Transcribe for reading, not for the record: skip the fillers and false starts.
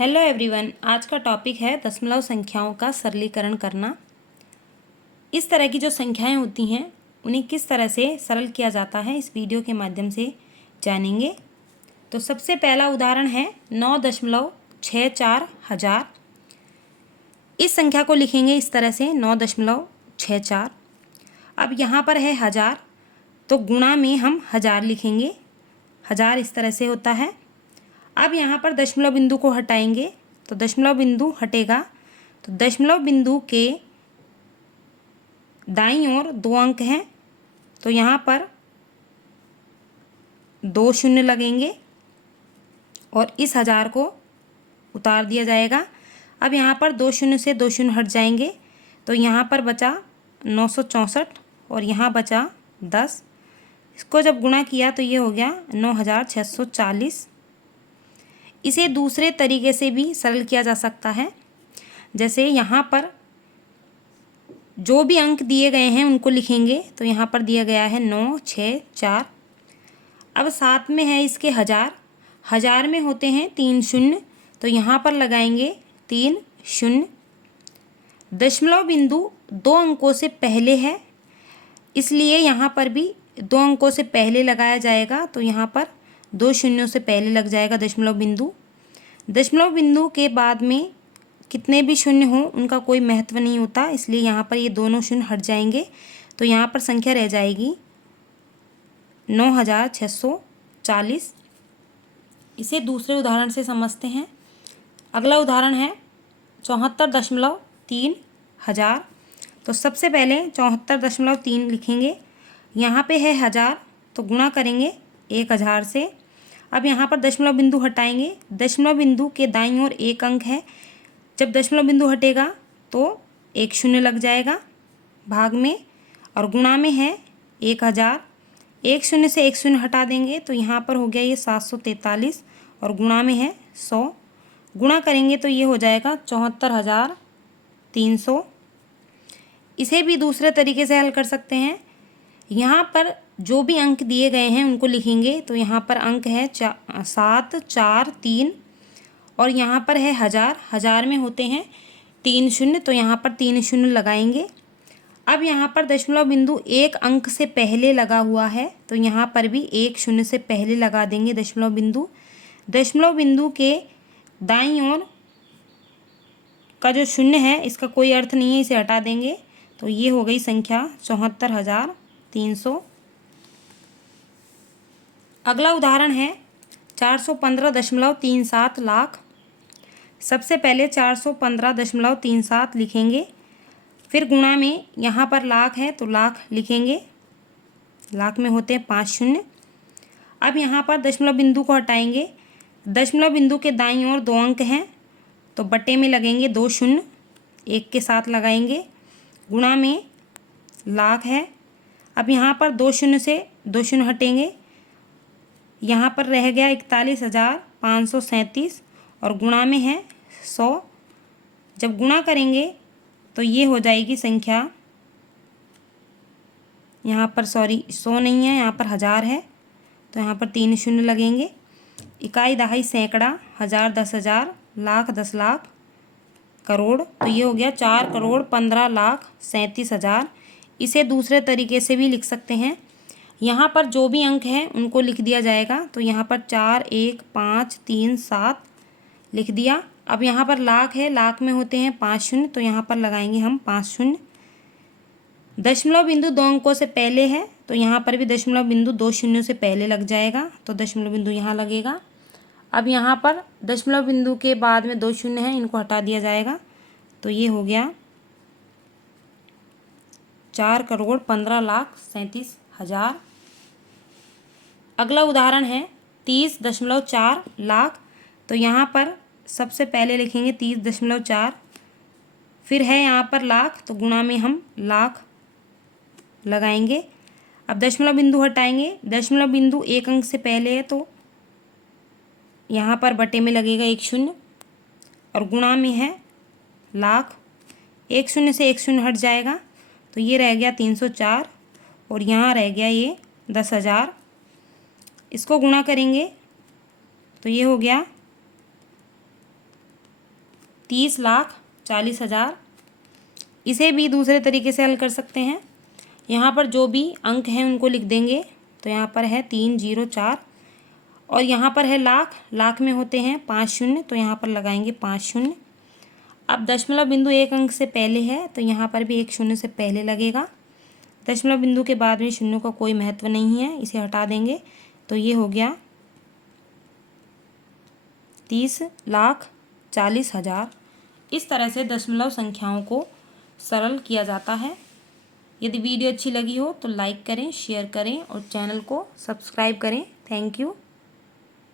Hello everyone, आज का topic है दशमलव संख्याओं का सरलीकरण करना। इस तरह की जो संख्याएं होती हैं उन्हें किस तरह से सरल किया जाता है इस वीडियो के माध्यम से जानेंगे। तो सबसे पहला उदाहरण है 9.64 हजार। इस संख्या को लिखेंगे इस तरह से 9.64। अब यहाँ पर है हजार, तो गुणा में हम हजार लिखेंगे। हजार इस तरह से होता है। अब यहाँ पर दशमलव बिंदु को हटाएंगे तो दशमलव बिंदु हटेगा, तो दशमलव बिंदु के दाईं ओर 2 अंक हैं, तो यहाँ पर 2 शून्य लगेंगे और इस हजार को उतार दिया जाएगा। अब यहाँ पर 2 शून्य से 2 शून्य हट जाएंगे, तो यहाँ पर बचा 964 और यहाँ बचा 10। इसको जब गुणा किया तो ये हो गया 9640। इसे दूसरे तरीके से भी सरल किया जा सकता है। जैसे यहाँ पर जो भी अंक दिए गए हैं उनको लिखेंगे, तो यहाँ पर दिया गया है 964। अब साथ में है इसके हजार। हजार में होते हैं 3 शून्य, तो यहाँ पर लगाएंगे 3 शून्य। दशमलव बिंदु 2 अंकों से पहले है, इसलिए यहाँ पर भी 2 अंकों से पहले लगाया जाएगा, तो यहाँ पर 2 शून्यों से पहले लग जाएगा दशमलव बिंदु। दशमलव बिंदु के बाद में कितने भी शून्य हों उनका कोई महत्व नहीं होता, इसलिए यहाँ पर ये दोनों शून्य हट जाएंगे, तो यहाँ पर संख्या रह जाएगी 9640। इसे दूसरे उदाहरण से समझते हैं। अगला उदाहरण है 74.3 हजार। तो सबसे पहले 74.3 लिखेंगे। यहाँ पे है हजार, तो गुणा करेंगे 1000 से। अब यहाँ पर दशमलव बिंदु हटाएंगे। दशमलव बिंदु के दाईं ओर 1 अंक है, जब दशमलव बिंदु हटेगा तो 1 शून्य लग जाएगा भाग में, और गुणा में है 1000। 1 शून्य से 1 शून्य हटा देंगे, तो यहाँ पर हो गया ये 743 और गुणा में है 100। गुणा करेंगे तो ये हो जाएगा 74,300। इसे भी दूसरे तरीके से हल कर सकते हैं। यहाँ पर जो भी अंक दिए गए हैं उनको लिखेंगे, तो यहाँ पर अंक है 7 4 3 और यहाँ पर है हजार। हजार में होते हैं 3 शून्य, तो यहाँ पर 3 शून्य लगाएंगे। अब यहाँ पर दशमलव बिंदु 1 अंक से पहले लगा हुआ है, तो यहाँ पर भी 1 शून्य से पहले लगा देंगे दशमलव बिंदु। दशमलव बिंदु के दाईं ओर का जो शून्य है इसका कोई अर्थ नहीं है, इसे हटा देंगे, तो ये हो गई संख्या 74,300। अगला उदाहरण है 415.37 लाख। सबसे पहले 415.37 लिखेंगे, फिर गुणा में यहाँ पर लाख है तो लाख लिखेंगे। लाख में होते हैं 5 शून्य। अब यहाँ पर दशमलव बिंदु को हटाएंगे। दशमलव बिंदु के दाईं ओर 2 अंक हैं, तो बटे में लगेंगे 2 शून्य, 1 के साथ लगाएंगे। गुणा में लाख है। अब यहाँ पर 2 शून्य से 2 शून्य हटेंगे, यहाँ पर रह गया 41,537 और गुणा में है 100। जब गुणा करेंगे तो ये हो जाएगी संख्या, यहाँ पर 100 नहीं है, यहाँ पर हजार है, तो यहाँ पर 3 शून्य लगेंगे। इकाई दहाई सैकड़ा, हजार 10,000, लाख 10 लाख, करोड़, तो ये हो गया 4,15,37,000। इसे दूसरे तरीके से भी लिख सकते हैं। यहाँ पर जो भी अंक हैं उनको लिख दिया जाएगा, तो यहाँ पर 4 1 5 3 7 लिख दिया। अब यहाँ पर लाख है, लाख में होते हैं 5 शून्य, तो यहाँ पर लगाएंगे हम 5 शून्य। दशमलव बिंदु 2 अंकों से पहले है, तो यहाँ पर भी दशमलव बिंदु 2 शून्यों से पहले लग जाएगा, तो दशमलव बिंदु यहाँ लगेगा। अब यहाँ पर दशमलव बिंदु के बाद में 2 शून्य हैं, इनको हटा दिया जाएगा, तो ये हो गया 4,15,37,000। अगला उदाहरण है 30.4 लाख। तो यहाँ पर सबसे पहले लिखेंगे 30.4, फिर है यहाँ पर लाख, तो गुणा में हम लाख लगाएंगे। अब दशमलव बिंदु हटाएंगे। दशमलव बिंदु 1 अंक से पहले है, तो यहाँ पर बटे में लगेगा 1 शून्य और गुणा में है लाख। 1 शून्य से 1 शून्य हट जाएगा, तो ये रह गया 304 और यहाँ रह गया ये 10,000। इसको गुणा करेंगे तो ये हो गया 30,40,000। इसे भी दूसरे तरीके से हल कर सकते हैं। यहाँ पर जो भी अंक हैं उनको लिख देंगे। तो यहाँ पर है 304 और यहाँ पर है लाख, लाख में होते हैं 5 शून्य, तो यहाँ पर लगाएंगे 5 शून्य। अब दशमलव बिंदु एक अंक से पहले है तो यहाँ पर भी एक शून्य से पहले लगेगा। दशमलव बिंदु के बाद में शून्य का कोई महत्व नहीं है, इसे हटा देंगे। तो ये हो गया 30,40,000। इस तरह से दशमलव संख्याओं को सरल किया जाता है। यदि वीडियो अच्छी लगी हो तो लाइक करें, शेयर करें और चैनल को सब्सक्राइब करें। Thank you.